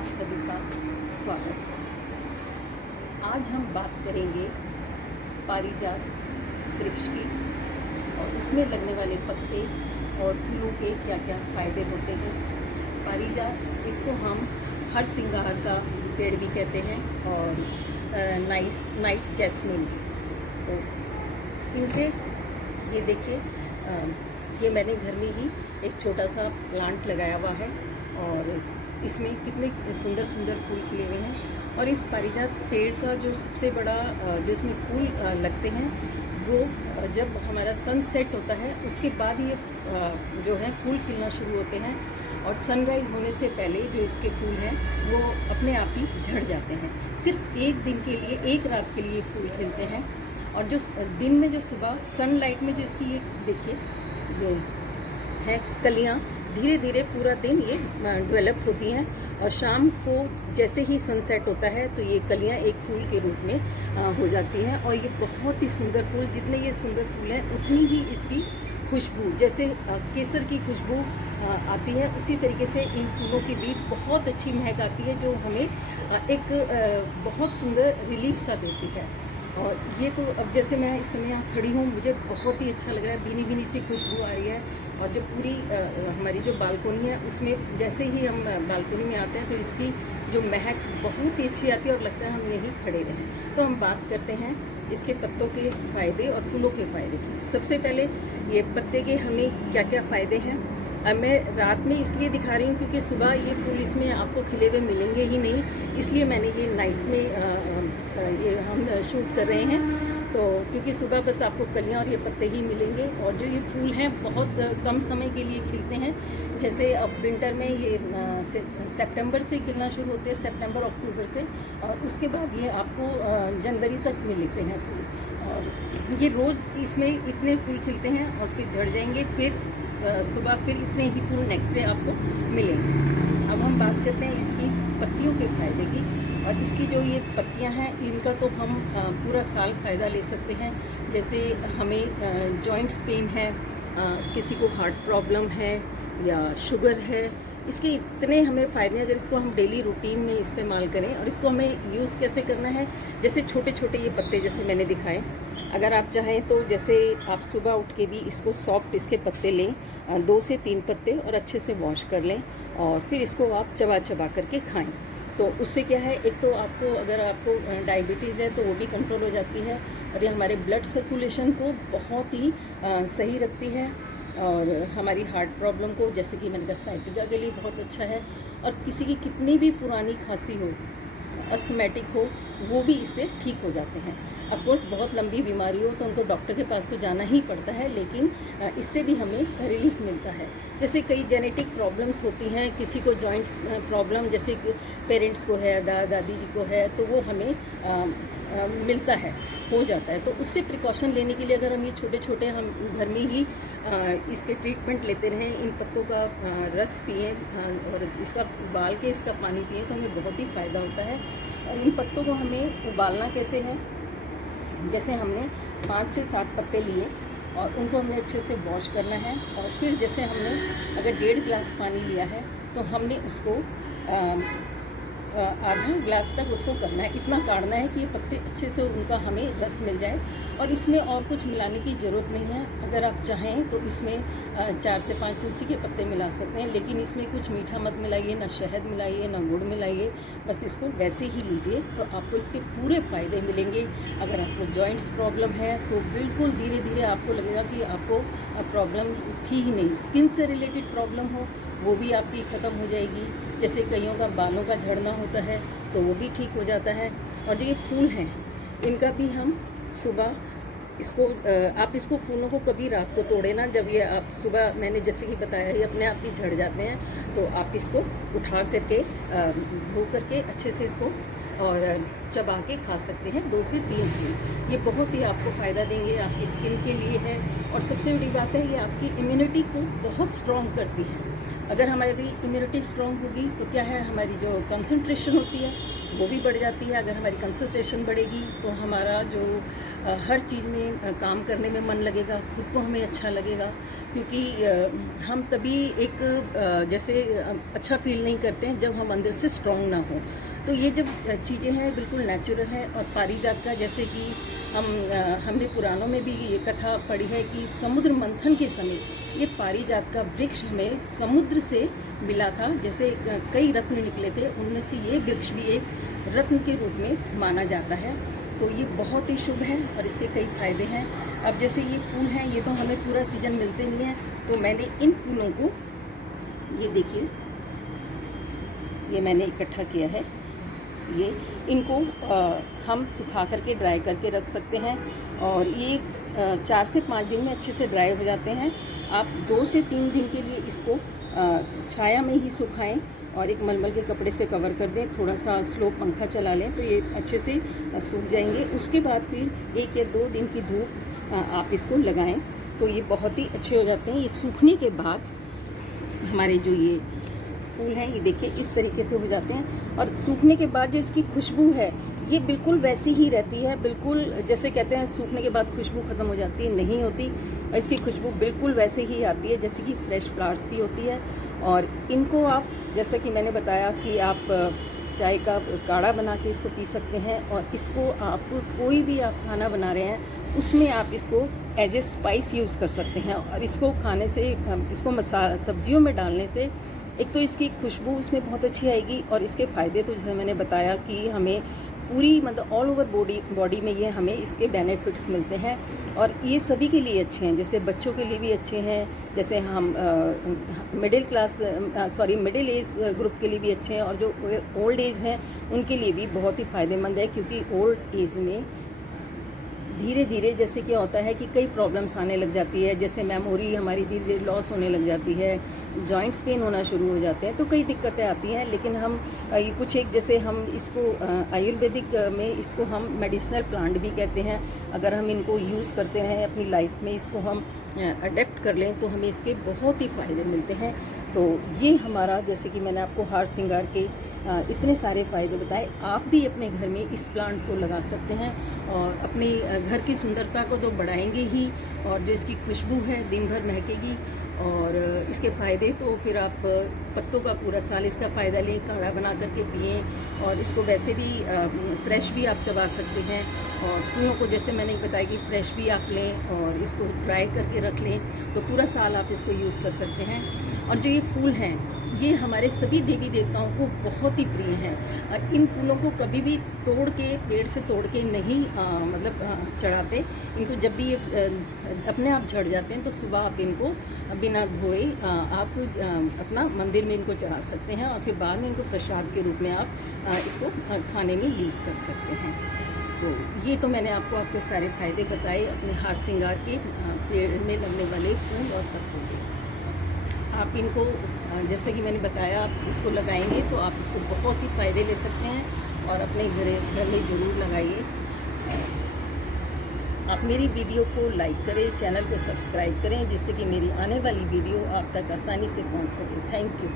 आप सभी का स्वागत है। आज हम बात करेंगे पारिजात वृक्ष की और उसमें लगने वाले पत्ते और फूलों के क्या क्या फ़ायदे होते हैं। पारिजात, इसको हम हर सिंगार का पेड़ भी कहते हैं और नाइट जैस्मिन भी। तो इनके ये देखिए, ये मैंने घर में ही एक छोटा सा प्लांट लगाया हुआ है और इसमें कितने सुंदर सुंदर फूल खिले हुए हैं। और इस पारिजात पेड़ का जो सबसे बड़ा जो इसमें फूल लगते हैं वो जब हमारा सनसेट होता है उसके बाद ये जो है फूल खिलना शुरू होते हैं और सनराइज़ होने से पहले जो इसके फूल हैं वो अपने आप ही झड़ जाते हैं। सिर्फ एक दिन के लिए, एक रात के लिए फूल खिलते हैं। और जो दिन में जो सुबह सनलाइट में जो इसकी ये देखिए ये है कलियाँ, धीरे धीरे पूरा दिन ये डेवलप होती हैं और शाम को जैसे ही सनसेट होता है तो ये कलियाँ एक फूल के रूप में हो जाती हैं। और ये बहुत ही सुंदर फूल, जितने ये सुंदर फूल हैं उतनी ही इसकी खुशबू, जैसे केसर की खुशबू आती है उसी तरीके से इन फूलों की भी बहुत अच्छी महक आती है जो हमें एक बहुत सुंदर रिलीफ सा देती है। और ये तो अब जैसे मैं इस समय यहाँ खड़ी हूँ, मुझे बहुत ही अच्छा लग रहा है, भीनी भीनी सी खुशबू आ रही है। और जो पूरी हमारी जो बालकोनी है उसमें जैसे ही हम बालकोनी में आते हैं तो इसकी जो महक बहुत ही अच्छी आती है और लगता है हम यहीं खड़े रहें। तो हम बात करते हैं इसके पत्तों के फ़ायदे और फूलों के फ़ायदे की। सबसे पहले ये पत्ते के हमें क्या क्या फ़ायदे हैं। अब मैं रात में इसलिए दिखा रही हूँ क्योंकि सुबह ये फूल इसमें आपको खिले हुए मिलेंगे ही नहीं, इसलिए मैंने ये नाइट में ये हम शूट कर रहे हैं। तो क्योंकि सुबह बस आपको कलियाँ और ये पत्ते ही मिलेंगे और जो ये फूल हैं बहुत कम समय के लिए खिलते हैं। जैसे अब विंटर में ये सितंबर से खिलना शुरू होते हैं, सितंबर अक्टूबर से, और उसके बाद ये आपको जनवरी तक मिलते हैं फूल। और ये रोज़ इसमें इतने फूल खिलते हैं और फिर झड़ जाएंगे, फिर सुबह फिर इतने ही फूल नेक्स्ट डे आपको मिलेंगे। अब हम बात करते हैं इसकी पत्तियों के फ़ायदे की। और इसकी जो ये पत्तियां हैं इनका तो हम पूरा साल फ़ायदा ले सकते हैं। जैसे हमें जॉइंट्स पेन है, किसी को हार्ट प्रॉब्लम है या शुगर है, इसके इतने हमें फ़ायदे हैं अगर इसको हम डेली रूटीन में इस्तेमाल करें। और इसको हमें यूज़ कैसे करना है, जैसे छोटे छोटे ये पत्ते जैसे मैंने दिखाए, अगर आप चाहें तो जैसे आप सुबह उठ के भी इसको सॉफ्ट इसके पत्ते लें, 2 से 3 पत्ते, और अच्छे से वॉश कर लें और फिर इसको आप चबा चबा करके खाएं। तो उससे क्या है, एक तो आपको अगर आपको डायबिटीज़ है तो वो भी कंट्रोल हो जाती है और ये हमारे ब्लड सर्कुलेशन को बहुत ही सही रखती है। और हमारी हार्ट प्रॉब्लम को, जैसे कि मैंने कहा, साइटिका के लिए बहुत अच्छा है। और किसी की कितनी भी पुरानी खांसी हो, अस्थमैटिक हो, वो भी इससे ठीक हो जाते हैं। ऑफ कोर्स बहुत लंबी बीमारी हो तो उनको डॉक्टर के पास तो जाना ही पड़ता है, लेकिन इससे भी हमें रिलीफ मिलता है। जैसे कई जेनेटिक प्रॉब्लम्स होती हैं, किसी को जॉइंट्स प्रॉब्लम जैसे पेरेंट्स को है, दादी जी को है, तो वो हमें मिलता है, हो जाता है। तो उससे प्रिकॉशन लेने के लिए अगर हम ये छोटे छोटे हम घर में ही इसके ट्रीटमेंट लेते रहें, इन पत्तों का रस पिएँ और इसका उबाल के इसका पानी पिएँ तो हमें बहुत ही फ़ायदा होता है। और इन पत्तों को हमें उबालना कैसे है, जैसे हमने 5 से 7 पत्ते लिए और उनको हमने अच्छे से वॉश करना है। और फिर जैसे हमने अगर 1.5 गिलास पानी लिया है तो हमने उसको आधा गिलास तक उसको करना है, इतना काढ़ना है कि ये पत्ते अच्छे से उनका हमें रस मिल जाए। और इसमें और कुछ मिलाने की ज़रूरत नहीं है। अगर आप चाहें तो इसमें 4 से 5 तुलसी के पत्ते मिला सकते हैं, लेकिन इसमें कुछ मीठा मत मिलाइए, ना शहद मिलाइए, ना गुड़ मिलाइए, बस इसको वैसे ही लीजिए तो आपको इसके पूरे फ़ायदे मिलेंगे। अगर आपको जॉइंट्स प्रॉब्लम है तो बिल्कुल धीरे धीरे आपको लगेगा कि आपको प्रॉब्लम थी ही नहीं। स्किन से रिलेटेड प्रॉब्लम हो वो भी आपकी ख़त्म हो जाएगी। जैसे कईयों का बालों का झड़ना होता है तो वो भी ठीक हो जाता है। और जो ये फूल हैं इनका भी हम सुबह इसको आप इसको फूलों को कभी रात को तोड़े ना, जब ये आप सुबह, मैंने जैसे कि बताया, ये अपने आप ही झड़ जाते हैं, तो आप इसको उठा करके धो करके अच्छे से इसको और चबा के खा सकते हैं 2 से 3 फूल। ये बहुत ही आपको फ़ायदा देंगे, आपकी स्किन के लिए है। और सबसे बड़ी बात है, ये आपकी इम्यूनिटी को बहुत स्ट्रॉन्ग करती है। अगर हमारी इम्यूनिटी स्ट्रॉन्ग होगी तो क्या है, हमारी जो कंसंट्रेशन होती है वो भी बढ़ जाती है। अगर हमारी कंसंट्रेशन बढ़ेगी तो हमारा जो हर चीज़ में काम करने में मन लगेगा, खुद को हमें अच्छा लगेगा। क्योंकि हम तभी एक जैसे अच्छा फील नहीं करते हैं जब हम अंदर से स्ट्रॉन्ग ना हो। तो ये जब चीज़ें हैं बिल्कुल नेचुरल है। और पारिजात का जैसे कि हमने पुराणों में भी ये कथा पढ़ी है कि समुद्र मंथन के समय ये पारिजात का वृक्ष हमें समुद्र से मिला था। जैसे कई रत्न निकले थे, उनमें से ये वृक्ष भी एक रत्न के रूप में माना जाता है। तो ये बहुत ही शुभ है और इसके कई फ़ायदे हैं। अब जैसे ये फूल हैं, ये तो हमें पूरा सीजन मिलते नहीं हैं, तो मैंने इन फूलों को, ये देखिए, ये मैंने इकट्ठा किया है। ये इनको हम सुखा करके ड्राई करके रख सकते हैं और ये 4 से 5 दिन में अच्छे से ड्राई हो जाते हैं। आप 2 से 3 दिन के लिए इसको छाया में ही सुखाएं और एक मलमल के कपड़े से कवर कर दें, थोड़ा सा स्लो पंखा चला लें तो ये अच्छे से सूख जाएंगे। उसके बाद फिर 1 या 2 दिन की धूप आप इसको लगाएं तो ये बहुत ही अच्छे हो जाते हैं। ये सूखने के बाद हमारे जो ये फूल हैं, ये देखिए इस तरीके से हो जाते हैं। और सूखने के बाद जो इसकी खुशबू है ये बिल्कुल वैसी ही रहती है। बिल्कुल जैसे कहते हैं सूखने के बाद खुशबू ख़त्म हो जाती है, नहीं होती। इसकी खुशबू बिल्कुल वैसे ही आती है जैसे कि फ्रेश फ्लावर्स की होती है। और इनको आप, जैसे कि मैंने बताया कि आप चाय का काढ़ा बना के इसको पी सकते हैं। और इसको आप कोई भी आप खाना बना रहे हैं उसमें आप इसको एज ए स्पाइस यूज़ कर सकते हैं। और इसको खाने से, इसको सब्जियों में डालने से एक तो इसकी खुशबू उसमें बहुत अच्छी आएगी और इसके फ़ायदे तो जैसे मैंने बताया कि हमें पूरी मतलब ऑल ओवर बॉडी में ये हमें इसके बेनिफिट्स मिलते हैं। और ये सभी के लिए अच्छे हैं, जैसे बच्चों के लिए भी अच्छे हैं, जैसे हम मिडिल एज ग्रुप के लिए भी अच्छे हैं। और जो ओल्ड एज हैं उनके लिए भी बहुत ही फ़ायदेमंद है, क्योंकि ओल्ड एज में धीरे धीरे जैसे क्या होता है कि कई प्रॉब्लम्स आने लग जाती है, जैसे मेमोरी हमारी धीरे धीरे लॉस होने लग जाती है, जॉइंट्स पेन होना शुरू हो जाते हैं, तो कई दिक्कतें आती हैं। लेकिन हम ये कुछ एक, जैसे हम इसको आयुर्वेदिक में इसको हम मेडिसिनल प्लांट भी कहते हैं। अगर हम इनको यूज़ करते हैं अपनी लाइफ में, इसको हम अडेप्ट कर लें तो हमें इसके बहुत ही फ़ायदे मिलते हैं। तो ये हमारा, जैसे कि मैंने आपको हार श्रृंगार के इतने सारे फ़ायदे बताए, आप भी अपने घर में इस प्लांट को लगा सकते हैं और अपने घर की सुंदरता को तो बढ़ाएंगे ही, और जो इसकी खुशबू है दिन भर महकेगी। और इसके फ़ायदे तो फिर आप पत्तों का पूरा साल इसका फ़ायदा लें, काढ़ा बना करके पिएँ। और इसको वैसे भी फ्रेश भी आप चबा सकते हैं। और फूलों को जैसे मैंने बताया कि फ्रेश भी आप लें और इसको ड्राई करके रख लें तो पूरा साल आप इसको यूज़ कर सकते हैं। और जो ये फूल हैं ये हमारे सभी देवी देवताओं को बहुत ही प्रिय हैं। इन फूलों को कभी भी तोड़ के, पेड़ से तोड़ के नहीं चढ़ाते। इनको जब भी ये अपने आप झड़ जाते हैं तो सुबह आप इनको बिना धोए आप अपना मंदिर में इनको चढ़ा सकते हैं और फिर बाद में इनको प्रसाद के रूप में आप इसको खाने में यूज़ कर सकते हैं। तो ये तो मैंने आपके सारे फ़ायदे बताए अपने हार श्रृंगार के पेड़ में लगने वाले फूल और पत्तों के। आप इनको, जैसे कि मैंने बताया, आप इसको लगाएंगे तो आप इसको बहुत ही फ़ायदे ले सकते हैं और अपने घर में ज़रूर लगाइए। आप मेरी वीडियो को लाइक करें, चैनल को सब्सक्राइब करें, जिससे कि मेरी आने वाली वीडियो आप तक आसानी से पहुंच सके। Thank you.